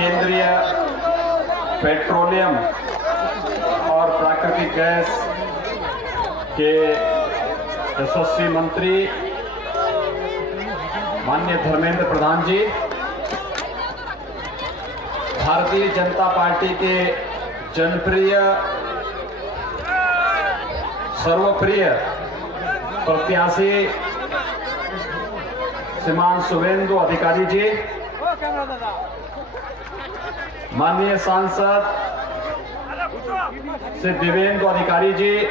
केंद्रीय पेट्रोलियम और प्राकृतिक गैस के यशस्वी मंत्री माननीय धर्मेंद्र प्रधान जी, भारतीय जनता पार्टी के जनप्रिय सर्वप्रिय प्रत्याशी श्रीमान शुभेंदु अधिकारी जी, माननीय सांसद श्री दिव्येंदु अधिकारी जी,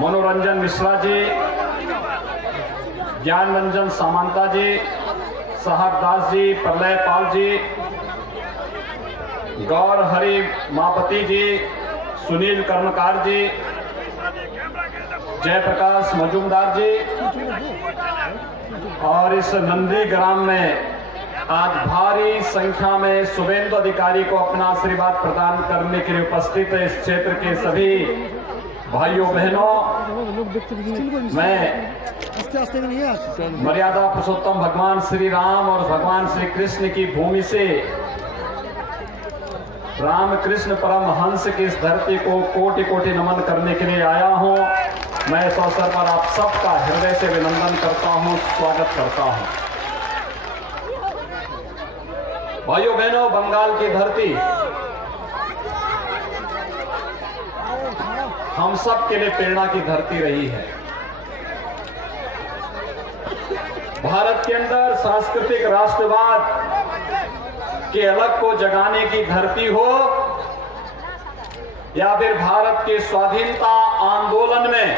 मनोरंजन मिश्रा जी, ज्ञान रंजन सामंता जी, साहब दास जी, प्रलय पाल जी, गौर हरि मापति जी, सुनील कर्णकार जी, जयप्रकाश मजूमदार जी और इस नंदी ग्राम में आज भारी संख्या में शुभेंदु अधिकारी को अपना आशीर्वाद प्रदान करने के लिए उपस्थित है इस क्षेत्र के सभी भाइयों बहनों, मैं मर्यादा पुरुषोत्तम भगवान श्री राम और भगवान श्री कृष्ण की भूमि से रामकृष्ण परमहंस की इस धरती को कोटि कोटि नमन करने के लिए आया हूं। मैं इस अवसर पर आप सबका हृदय से अभिनंदन करता हूं, स्वागत करता हूं। भाइयों बहनों, बंगाल की धरती हम सब के लिए प्रेरणा की धरती रही है। भारत के अंदर सांस्कृतिक राष्ट्रवाद के अलग को जगाने की धरती हो या फिर भारत के स्वाधीनता आंदोलन में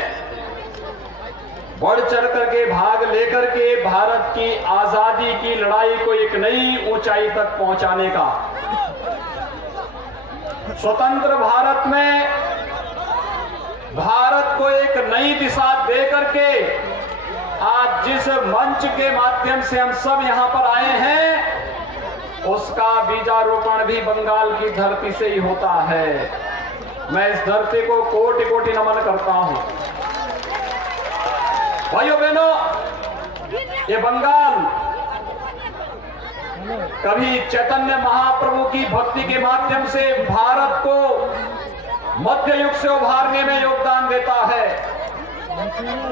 बढ़ चढ़ करके भाग लेकर के भारत की आजादी की लड़ाई को एक नई ऊंचाई तक पहुंचाने का, स्वतंत्र भारत में भारत को एक नई दिशा दे करके आज जिस मंच के माध्यम से हम सब यहां पर आए हैं उसका बीजारोपण भी बंगाल की धरती से ही होता है। मैं इस धरती को कोटि कोटि नमन करता हूं। भाइयों बहनों, ये बंगाल कभी चैतन्य महाप्रभु की भक्ति के माध्यम से भारत को मध्य युग से उभारने में योगदान देता है।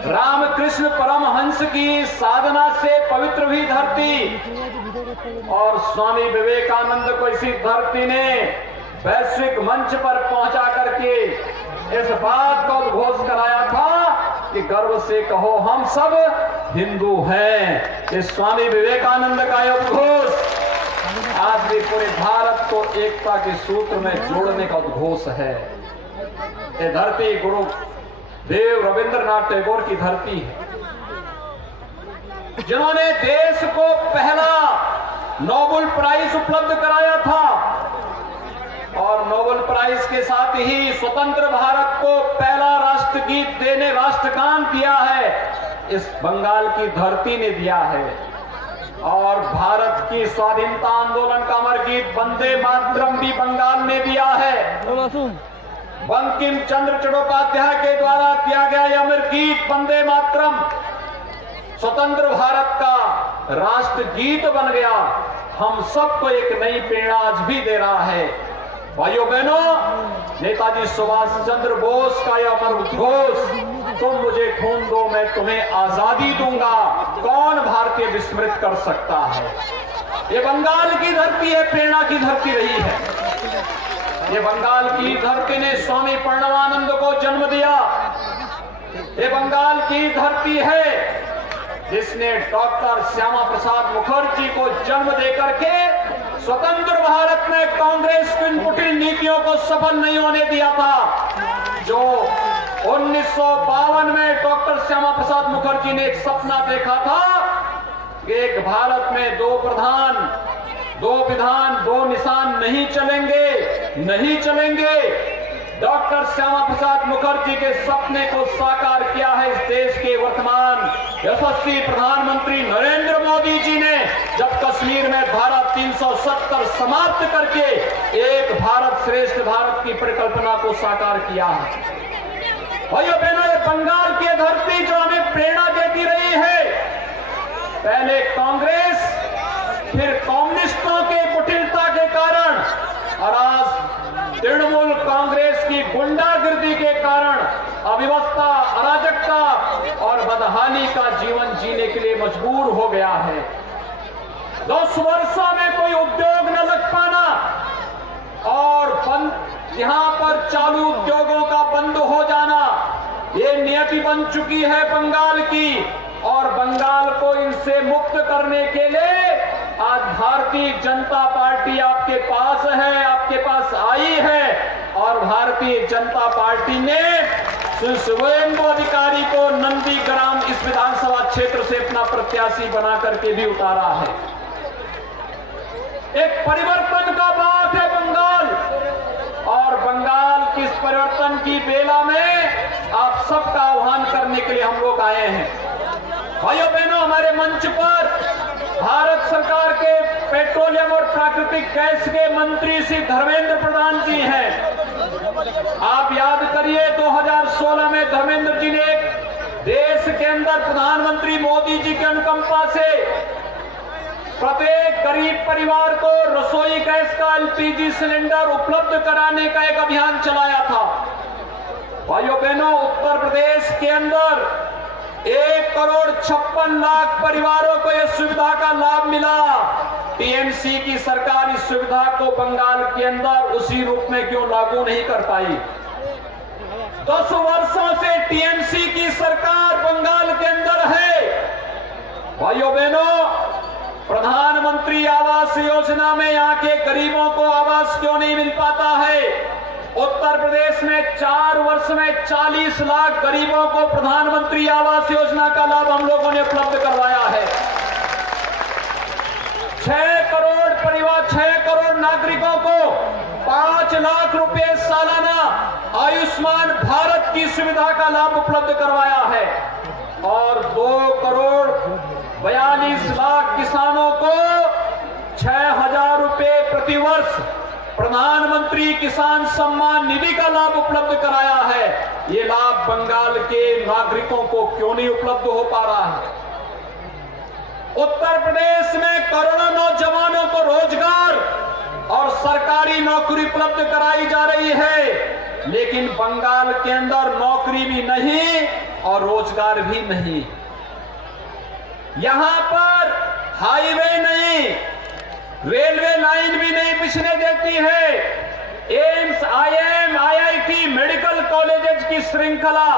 रामकृष्ण परमहंस की साधना से पवित्र हुई धरती और स्वामी विवेकानंद को इसी धरती ने वैश्विक मंच पर पहुंचा करके इस बात का उद्घोष कराया था कि गर्व से कहो हम सब हिंदू हैं। इस स्वामी विवेकानंद का यह उद्घोष आज भी पूरे भारत को एकता के सूत्र में जोड़ने का उद्घोष है। ये धरती गुरु देव रविंद्रनाथ टैगोर की धरती है, जिन्होंने देश को पहला नोबेल प्राइज उपलब्ध कराया था और नोबेल प्राइज के साथ ही स्वतंत्र भारत को पहला राष्ट्रगीत देने राष्ट्रगान दिया है, इस बंगाल की धरती ने दिया है। और भारत की स्वाधीनता आंदोलन का अमर गीत वंदे मातरम भी बंगाल ने दिया है। बंकिम चंद्र चट्टोपाध्याय के द्वारा दिया गया यह अमर गीत वंदे मातरम स्वतंत्र भारत का राष्ट्रगीत बन गया। हम सबको एक नई प्रेरणा आज भी दे रहा है। भाइयों बहनों, नेताजी सुभाष चंद्र बोस का यह अमर उद्घोष, तुम मुझे खून दो मैं तुम्हें आजादी दूंगा, कौन भारतीय विस्मृत कर सकता है। ये बंगाल की धरती है, प्रेरणा की धरती रही है। ये बंगाल की धरती ने स्वामी प्रणवानंद को जन्म दिया। ये बंगाल की धरती है जिसने डॉक्टर श्यामा प्रसाद मुखर्जी को जन्म देकर के स्वतंत्र भारत में कांग्रेस की कुटिल नीतियों को सफल नहीं होने दिया था। जो 1952 में डॉक्टर श्यामा प्रसाद मुखर्जी ने एक सपना देखा था कि एक भारत में दो प्रधान, दो विधान, दो निशान नहीं चलेंगे। डॉक्टर श्यामा प्रसाद मुखर्जी के सपने को साकार किया है इस देश के वर्तमान यशस्वी प्रधानमंत्री नरेंद्र मोदी जी ने, जब कश्मीर में धारा 370 समाप्त करके एक भारत श्रेष्ठ भारत की परिकल्पना को साकार किया है। भाइयों बहनों, ये बंगाल की धरती जो हमें प्रेरणा देती रही है, पहले कांग्रेस फिर कम्युनिस्टों के गुंडागिर्दी के कारण अव्यवस्था, अराजकता और बदहाली का जीवन जीने के लिए मजबूर हो गया है। 10 वर्षों में कोई उद्योग न लग पाना और बंद यहां पर चालू उद्योगों का बंद हो जाना, ये नियति बन चुकी है बंगाल की। और बंगाल को इनसे मुक्त करने के लिए आज भारतीय जनता पार्टी आपके पास है, आपके पास आई है। और भारतीय जनता पार्टी ने सुवेंदु अधिकारी को नंदीग्राम इस विधानसभा क्षेत्र से अपना प्रत्याशी बना करके भी उतारा है। एक परिवर्तन का बात है बंगाल, और बंगाल की इस परिवर्तन की बेला में आप सबका आह्वान करने के लिए हम लोग आए हैं। भाइयों बहनों, हमारे मंच पर भारत सरकार के पेट्रोलियम और प्राकृतिक गैस के मंत्री श्री धर्मेंद्र प्रधान जी हैं। आप याद करिए 2016 में धर्मेंद्र जी ने देश के अंदर प्रधानमंत्री मोदी जी की अनुकंपा से प्रत्येक गरीब परिवार को रसोई गैस का एलपीजी सिलेंडर उपलब्ध कराने का एक अभियान चलाया था। भाइयों बहनों, उत्तर प्रदेश के अंदर 1,56,00,000 परिवारों को यह सुविधा का लाभ मिला। टीएमसी की सरकार इस सुविधा को बंगाल के अंदर उसी रूप में क्यों लागू नहीं कर पाई? 10 वर्षों से टीएमसी की सरकार बंगाल के अंदर है। भाइयों बहनों, प्रधानमंत्री आवास योजना में यहाँ के गरीबों को आवास क्यों नहीं मिल पाता है? उत्तर प्रदेश में 4 वर्ष में 40 लाख गरीबों को प्रधानमंत्री आवास योजना का लाभ हम लोगों ने उपलब्ध करवाया है। 6 करोड़ परिवार, 6 करोड़ नागरिकों को 5 लाख रुपए सालाना आयुष्मान भारत की सुविधा का लाभ उपलब्ध करवाया है। और 2 करोड़ 42 लाख किसानों को 6,000 रुपए प्रतिवर्ष प्रधानमंत्री किसान सम्मान निधि का लाभ उपलब्ध कराया है। ये लाभ बंगाल के नागरिकों को क्यों नहीं उपलब्ध हो पा रहा है? उत्तर प्रदेश में करोड़ों नौजवानों को रोजगार और सरकारी नौकरी उपलब्ध कराई जा रही है, लेकिन बंगाल के अंदर नौकरी भी नहीं और रोजगार भी नहीं। यहां पर हाईवे नहीं, रेलवे लाइन भी नहीं बिछने देती है। AIIMS, IIM, IIT, medical colleges की श्रृंखला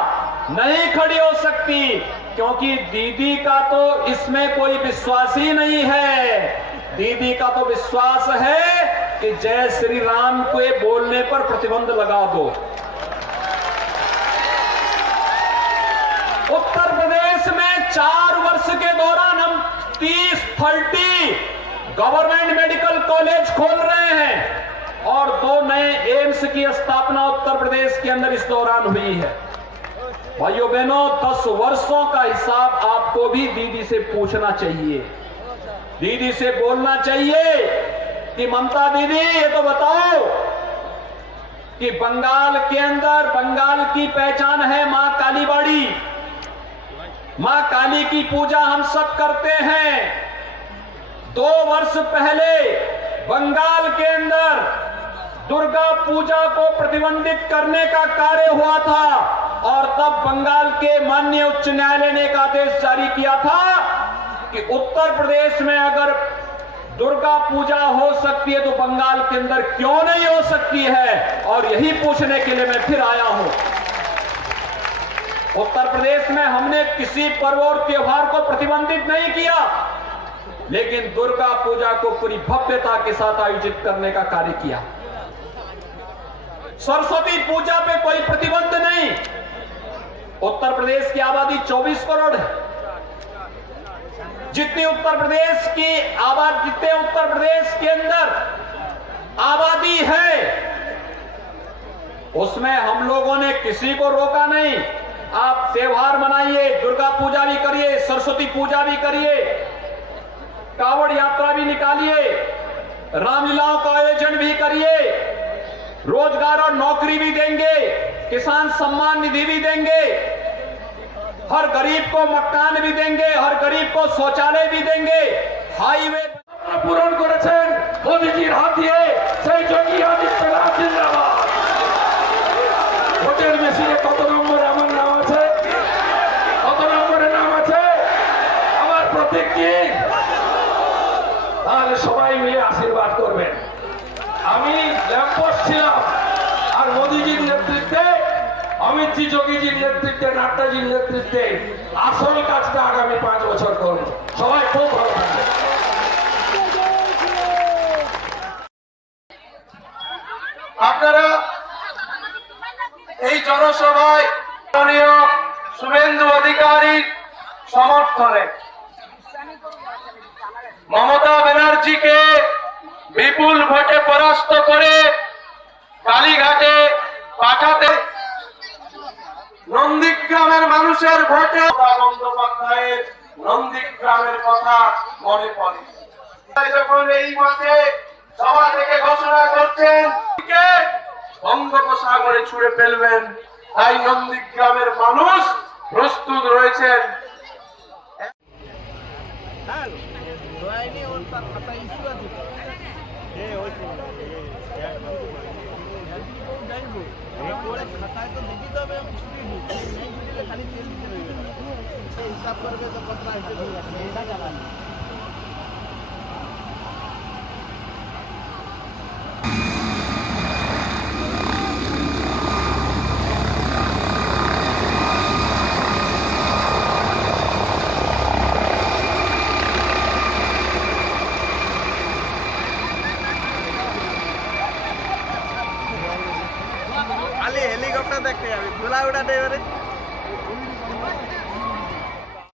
नहीं खड़ी हो सकती, क्योंकि दीदी का तो इसमें कोई विश्वास ही नहीं है। दीदी का तो विश्वास है कि जय श्री राम के बोलने पर प्रतिबंध लगा दो। उत्तर प्रदेश में 4 वर्ष के दौरान हम 30 गवर्नमेंट मेडिकल कॉलेज खोल रहे हैं और 2 नए एम्स की स्थापना उत्तर प्रदेश के अंदर इस दौरान हुई है। भाइयों बहनों, 10 वर्षों का हिसाब आपको भी दीदी से पूछना चाहिए, दीदी से बोलना चाहिए कि ममता दीदी ये तो बताओ कि बंगाल के अंदर बंगाल की पहचान है मां कालीबाड़ी। मां काली की पूजा हम सब करते हैं। 2 वर्ष पहले बंगाल के अंदर दुर्गा पूजा को प्रतिबंधित करने का कार्य हुआ था और तब बंगाल के माननीय उच्च न्यायालय ने एक आदेश जारी किया था कि उत्तर प्रदेश में अगर दुर्गा पूजा हो सकती है तो बंगाल के अंदर क्यों नहीं हो सकती है। और यही पूछने के लिए मैं फिर आया हूं। उत्तर प्रदेश में हमने किसी पर्व और त्योहार को प्रतिबंधित नहीं किया, लेकिन दुर्गा पूजा को पूरी भव्यता के साथ आयोजित करने का कार्य किया। सरस्वती पूजा पे कोई प्रतिबंध नहीं। उत्तर प्रदेश की आबादी 24 करोड़ है। जितनी उत्तर प्रदेश की आबादी, जितने उत्तर प्रदेश के अंदर आबादी है, उसमें हम लोगों ने किसी को रोका नहीं। आप त्योहार मनाइए, दुर्गा पूजा भी करिए, सरस्वती पूजा भी करिए, कावड़ यात्रा भी निकालिए, रामलीलाओं का आयोजन भी करिए, रोजगार और नौकरी भी देंगे, किसान सम्मान निधि भी देंगे, हर गरीब को मकान भी देंगे, हर गरीब को शौचालय भी देंगे, हाईवे पूरण করেছেন মোদিজির হাত দিয়ে। সেই যোগী আদিত্যনাথ জিন্দাবাদ। সবাই মিলে আশীর্বাদ করবেন। আমি ল্যাম্পোস্ট ছিলাম, আর মোদীজির নেতৃত্বে, অমিতজি, যোগীজির নেতৃত্বে, নাড্ডাজির নেতৃত্বে আসল কাজটা আগামী 5 বছর করব। সবাই খুব ভালো থাকবে। আপনারা এই জনসভায় মাননীয় শুভেন্দু অধিকারীর সমর্থনে মমতা ব্যানার্জিকে বিপুল ভোটে পরাস্ত করে কালীঘাটে পাঠাতে নন্দীগ্রামের মানুষের ভোটে মমতা বন্দ্যোপাধ্যায়ের নন্দীগ্রামের কথা মনে পড়ে। তাই যখন এই মাঠে সভা থেকে ঘোষণা করছেন বঙ্গোপসাগরে ছুড়ে ফেলবেন, তাই নন্দীগ্রামের মানুষ প্রস্তুত রয়েছেন। হিসাব করবে তো কত চালান খালি হেলিকপ্টার দেখতে যাবে, খোলা ওটা ড্রাইভারে